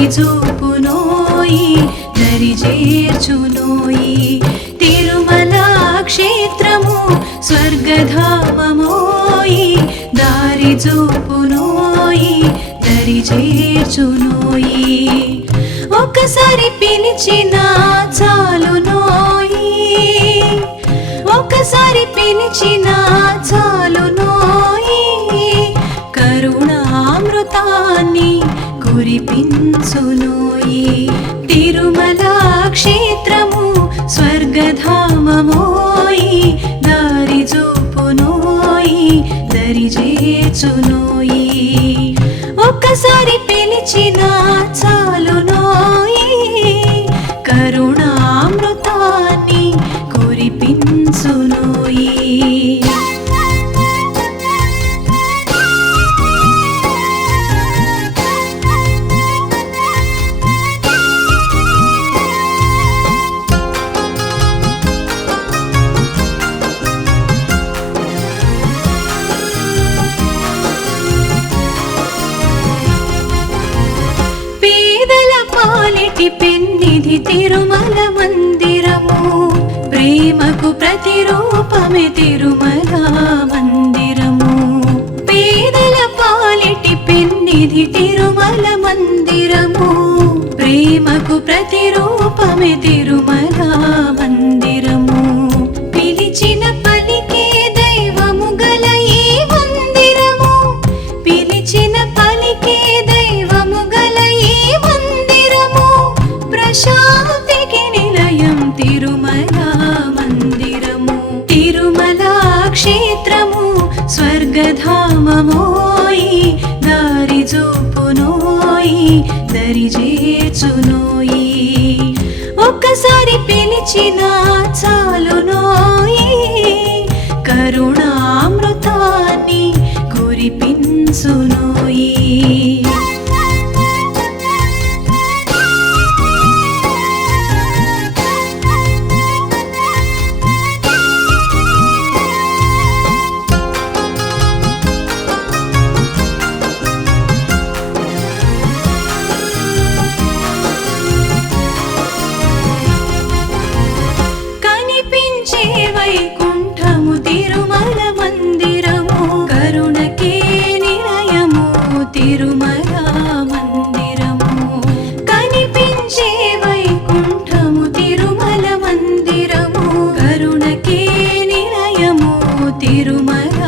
దారి చూపునోయి దరి చేర్చునోయి తిరుమల క్షేత్రము స్వర్గధామమోయి దారి చూపునోయి దరి చేర్చునోయి ఒక్కసారి పిలిచినా చాలునోయి ఒక్కసారి పిలిచినా చాలునోయి కరుణామృతాన్ని కురిపించునోయి తిరుమల క్షేత్రము స్వర్గధామమోయి దారి చూపునోయి దరి చేర్చునోయి ఒక్కసారి పిలిచినా చాలునోయి కరుణామృతాన్ని కురిపించునోయి పెన్నిధి తిరుమల మందిరము ప్రేమకు ప్రతిరూపమే తిరుమల మందిరము పేదల పాలిటి పెన్నిధి తిరుమల మందిరము ప్రేమకు ప్రతిరూపమే తిరుమల మందిరము పిలిచిన పలికే దైవము గల ఈ మందిరము పిలిచిన పలికే దైవము గల ఈ మందిరము ప్రశాంతికి నిలయం తిరుమల మందిరము తిరుమల క్షేత్రము స్వర్గధామమోయి దారి చూపునోయి దరి చేర్చునోయి ఒక్కసారి పిలిచినా చాలునోయి కరుణామృతాన్ని కురిపించునోయి వైకుంఠము తిరుమల మందిరము కరుణకే నిలయము తిరుమల మందిరము కనిపించే వైకుంఠము తిరుమల మందిరము కరుణకే నిలయము తిరుమల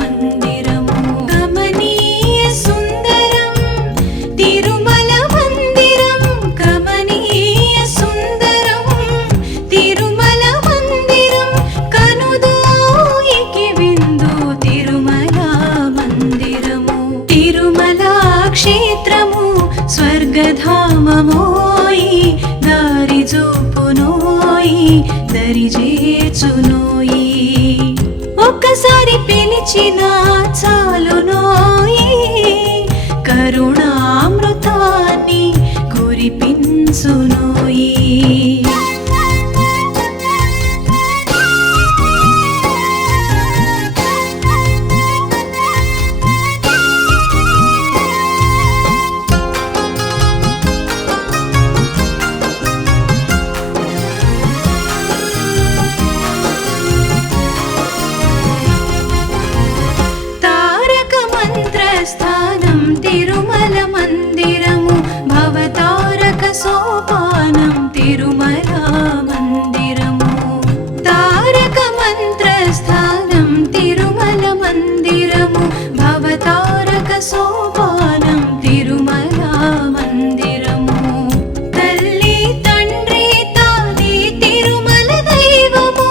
మందిరము గమనీయ సుందరం తిరుమల మందిరం గమనీయ సుందరం తిరుమల క్షేత్రము స్వర్గధామమోయి దారి చూపునోయి దరి చేర్చునోయి ఒక్కసారి పిలిచినా చాలునోయి కరుణామృతాన్ని కురిపించునోయి స్థానం తిరుమల మందిరము భవతారక సోపానం తిరుమల మందిరము తారక మంత్ర స్థానం తిరుమల మందిరము భవతారక సోపానం తిరుమల మందిరము తల్లి తండ్రి తానే తిరుమల దైవము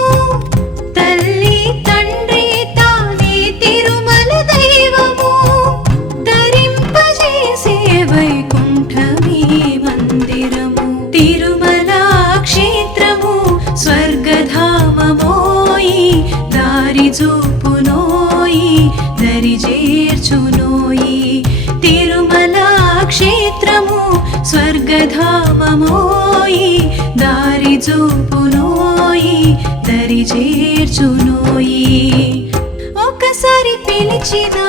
తల్లి తండ్రి తానే తిరుమల దైవము వైకుంఠమే మందిరము తిరుమల క్షేత్రము స్వర్గధామమోయి దారి చూపునోయి దరి చేర్చునోయి తిరుమల క్షేత్రము స్వర్గధామమోయి దారి చూపునోయి దరి చేర్చునోయి ఒక్కసారి పిలిచినా